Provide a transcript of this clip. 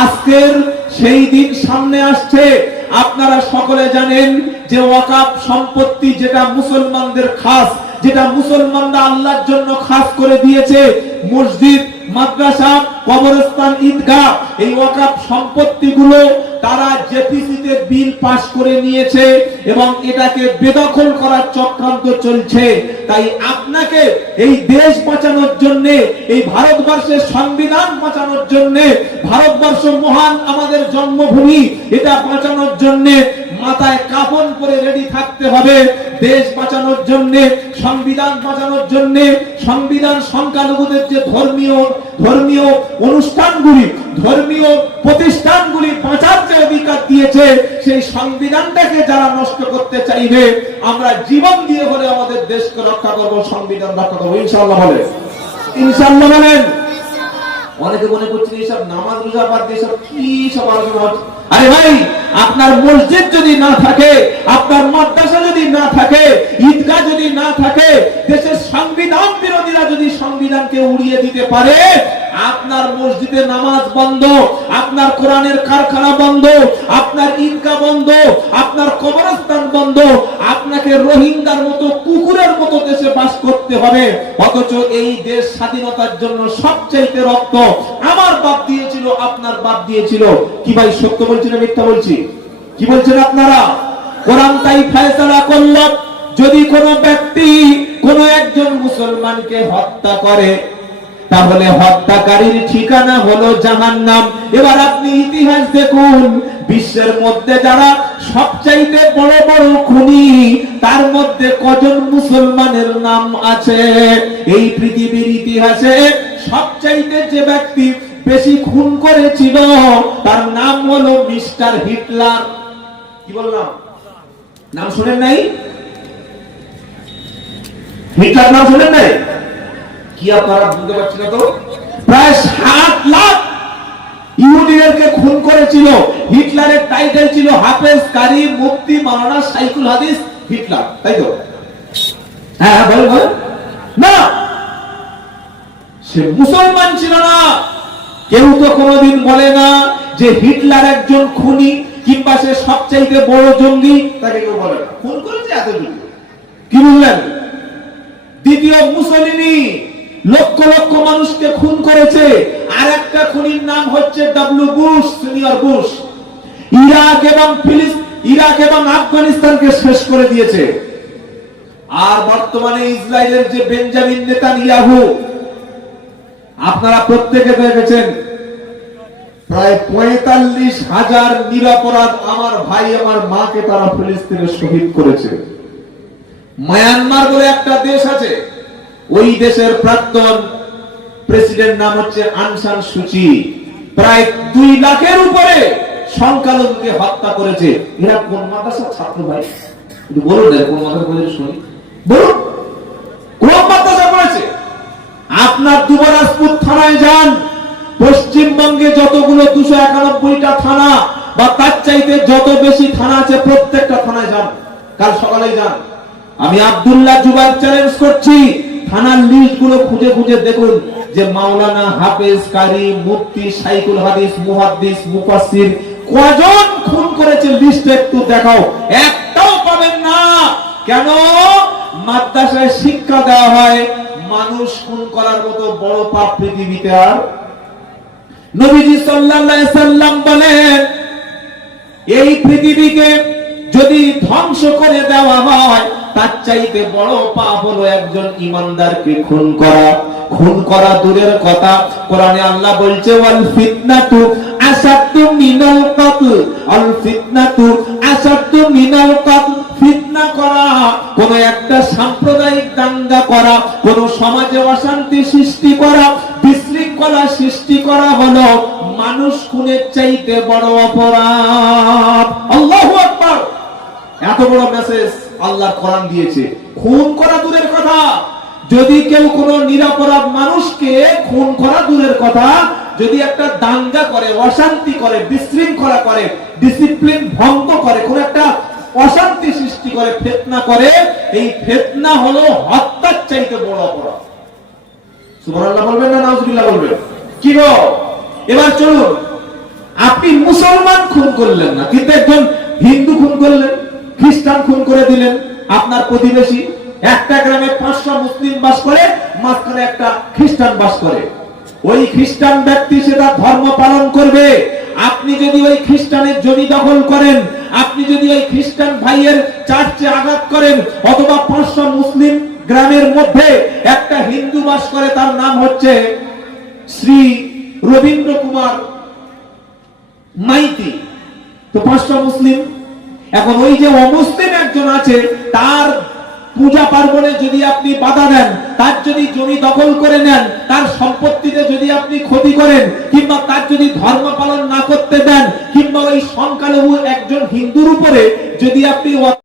আজকের সেই দিন সামনে আসছে। আপনারা সকলে জানেন যে ওয়াকাপ সম্পত্তি যেটা মুসলমানদের খাস, যেটা মুসলমানরা আল্লাহর জন্য খাস করে দিয়েছে, মসজিদ, মাদ্রাসা, কবরস্থান, ঈদগাহ, এই ওয়াকাফ সম্পত্তিগুলো তারা জেপিসিতে বিল পাস করে নিয়েছে এবং এটাকে বেদখল করার চক্রান্ত চলছে। তাই আপনাকে এই দেশ বাঁচানোর জন্য, এই ভারতবর্ষের সংবিধান বাঁচানোর জন্য, ভারতবর্ষ মহান আমাদের জন্মভূমি, এটা বাঁচানোর জন্য মাথায় কাপন করে রেডি থাকতে হবে। দেশ বাঁচানোর জন্য, সংবিধান বাঁচানোর জন্য, সংবিধান সংখ্যালঘুদের যে ধর্মীয় ধর্মীয় অনুষ্ঠানগুলি, ধর্মীয় প্রতিষ্ঠানগুলি বাঁচার যে অধিকার দিয়েছে, সেই সংবিধানটাকে যারা নষ্ট করতে চাইবে, আমরা জীবন দিয়ে হলে আমাদের দেশকে রক্ষা করব, সংবিধান রক্ষা করব। ইনশাল্লাহ বলে ইনশাল্লাহ বলেন। অনেকে মনে করছেন এইসব নামাজ রোজা বাদ দিয়ে কি সব আলোচনা হচ্ছে? আরে ভাই, আপনার মসজিদ যদি না থাকে, আপনার উড়িয়ে দিতে পারে, আপনার মসজিদে নামাজ বন্ধ, আপনার কোরআনের কারখানা বন্ধ, আপনার ঈদগাহ বন্ধ, আপনার কবরস্থান বন্ধ, আপনাকে রোহিঙ্গার মতো, কুকুরের মতো দেশে বাস করতে হবে। অথচ এই দেশ স্বাধীনতার জন্য সবচাইতে রক্ত। আমার বাপ দিয়েছিল, আপনার বাপ দিয়েছিল। কি ভাই, সত্য বলছি না মিথ্যা বলছি? কি বলছেন আপনারা? কোরআন তাই ফয়সালা করল, যদি কোনো ব্যক্তি কোনো একজন মুসলমানকে হত্যা করে তাহলে হত্যাকারীর ঠিকানা হলো জাহান্নাম। এবার আপনি ইতিহাস দেখুন, বিশ্বের মধ্যে যারা সবচাইতে বড় বড় খুনি, তার মধ্যে কজন মুসলমানের নাম আছে? এই পৃথিবীর ইতিহাসে সবচাইতে যে ব্যক্তি বেশি খুন করেছিল, তার নাম হলো মিস্টার হিটলার। কি বললাম? নাম শুনেন নাই? হিটলার নাম শুনেন নাই? কি আপনারা বুঝতে পারছেন না তো? প্রায় সাত লাখ ইহুদিদেরকে খুন করেছিল। হিটলারের টাইটেল ছিল হাফেজ কারি মুফতি মাওলানা সাইকুল হাদিস হিটলার। তাই তো? হ্যাঁ না সে মুসলমান ছিল না। কেউ তো কোনোদিন বলে না যে হিটলার একজন খুনি কিংবা সে সবচাইতে বড় জঙ্গি। তাকে কেউ বলে না। খুন করেছে এত কি বললেন? দ্বিতীয় মুসলিনি লক্ষ লক্ষ মানুষকে খুন করেছে। আর একটা খুনির নাম হচ্ছে W Bush senior Bush Iraq এবং ফিলিস ইরাক এবং আফগানিস্তানকে শেষ করে দিয়েছে। আর বর্তমানে ইসরায়েলের যে বেঞ্জামিন নেতানিয়াহু, আপনারা প্রত্যেকে দেখেছেন, প্রায় পঁয়তাল্লিশ হাজার নিরাপরাধ আমার ভাই, আমার মাকে তারা ফিলিস্তিনে শহীদ করেছে। মায়ানমার বলে একটা দেশ আছে ওই দেশের প্রাক্তন প্রেসিডেন্ট নাম হচ্ছে আনসান সুচি। প্রায় দুই লাখের উপরে সংখ্যালঘুকে হত্যা করেছে। এরা কোন মাদ্রাসার ছাত্র ভাই? বলুন কোন মাদ্রাসা শুনি। বলুন, কোন মাদ্রাসা পড়েছে? আপনার দুবরাজপুর থানায় যান। পশ্চিমবঙ্গে যতগুলো দুশো একানব্বইটা থানা, বা তার চাইতে যত বেশি থানা আছে, প্রত্যেকটা থানায় যান। কাল সকালে যান। আমি আব্দুল্লাহ জুবাইর চ্যালেঞ্জ করছি। থানার লিস্টগুলো খুঁজে খুঁজে দেখুন যে মাওলানা হাফেজ কারি, মুফতি সাইকুল হাদিস, মুহাদ্দিস, মুফাসসির কজন খুন করেছে লিস্ট একটু দেখাও। একটাও পাবেন না। কেন? মাদ্রাসায় শিক্ষা দেওয়া হয়, মানুষ খুন করার মতো বড় পাপ পৃথিবীতে আর নবীজি সাল্লাল্লাহু সাল্লাম বলেন, এই পৃথিবীকে যদি ধ্বংস করে দেওয়া হয় তার চাইতে বড় পাপ হলো একজন ইমানদারকে খুন করা। খুন করা দূরের কথা। কোরআনে আল্লাহ বলছে, ওয়াল ফিতনাতু আসাদু মিনাল কতল। আল ফিতনাতু আসাদু মিনাল কতল। ফিতনা করা, কোন একটা সাম্প্রদায়িক দাঙ্গা করা, কোন সমাজে অশান্তি সৃষ্টি করা, বিশৃঙ্খলা সৃষ্টি করা হলো মানুষ খুনের চাইতে বড় অপরাধ। আল্লাহু আকবার! এত বড় মেসেজ আল্লাহ কোরআন দিয়েছে। খুন করা দূরের কথা। যদি কেউ কোন নিরাপরাধ মানুষকে খুন করা দূরের কথা, যদি একটা দাঙ্গা করে, অশান্তি করে, বিশৃঙ্খলা করে ডিসিপ্লিন ভঙ্গ করে, কোন একটা অশান্তি সৃষ্টি করে, ফেতনা করে, এই ফেতনা হলো হত্যার চাইতে বড় অপরাধ। সুবহানাল্লাহ বলবেন না নাউজুবিল্লাহ বলবেন? কি গো? এবার চলুন। আপনি মুসলমান খুন করলেন না, কিন্তু একজন হিন্দু খুন করলেন। খ্রিস্টান খুন করে দিলেন। আপনার প্রতিবেশী একটা গ্রামে পাঁচশো মুসলিম বাস করে, মাঝখানে একটা খ্রিস্টান বাস করে। ওই খ্রিস্টান ব্যক্তি সে তার ধর্ম পালন করবে। আপনি যদি ওই খ্রিস্টানের জমি দখল করেন, আপনি যদি ওই খ্রিস্টান ভাইয়ের চার্চে আঘাত করেন, অথবা পাঁচশো মুসলিম গ্রামের মধ্যে একটা হিন্দু বাস করে, তার নাম হচ্ছে শ্রী রবীন্দ্র কুমার মাইতি। তো পাঁচটা মুসলিম এখন ওই যে অমুসলিম একজন আছে, তার পূজা পার্বণে যদি আপনি বাধা দেন, তার যদি জমি দখল করে নেন, তার সম্পত্তিতে যদি আপনি ক্ষতি করেন, কিংবা তার যদি ধর্ম পালন না করতে দেন, কিংবা ওই সংখ্যালঘু একজন হিন্দুর উপরে যদি আপনি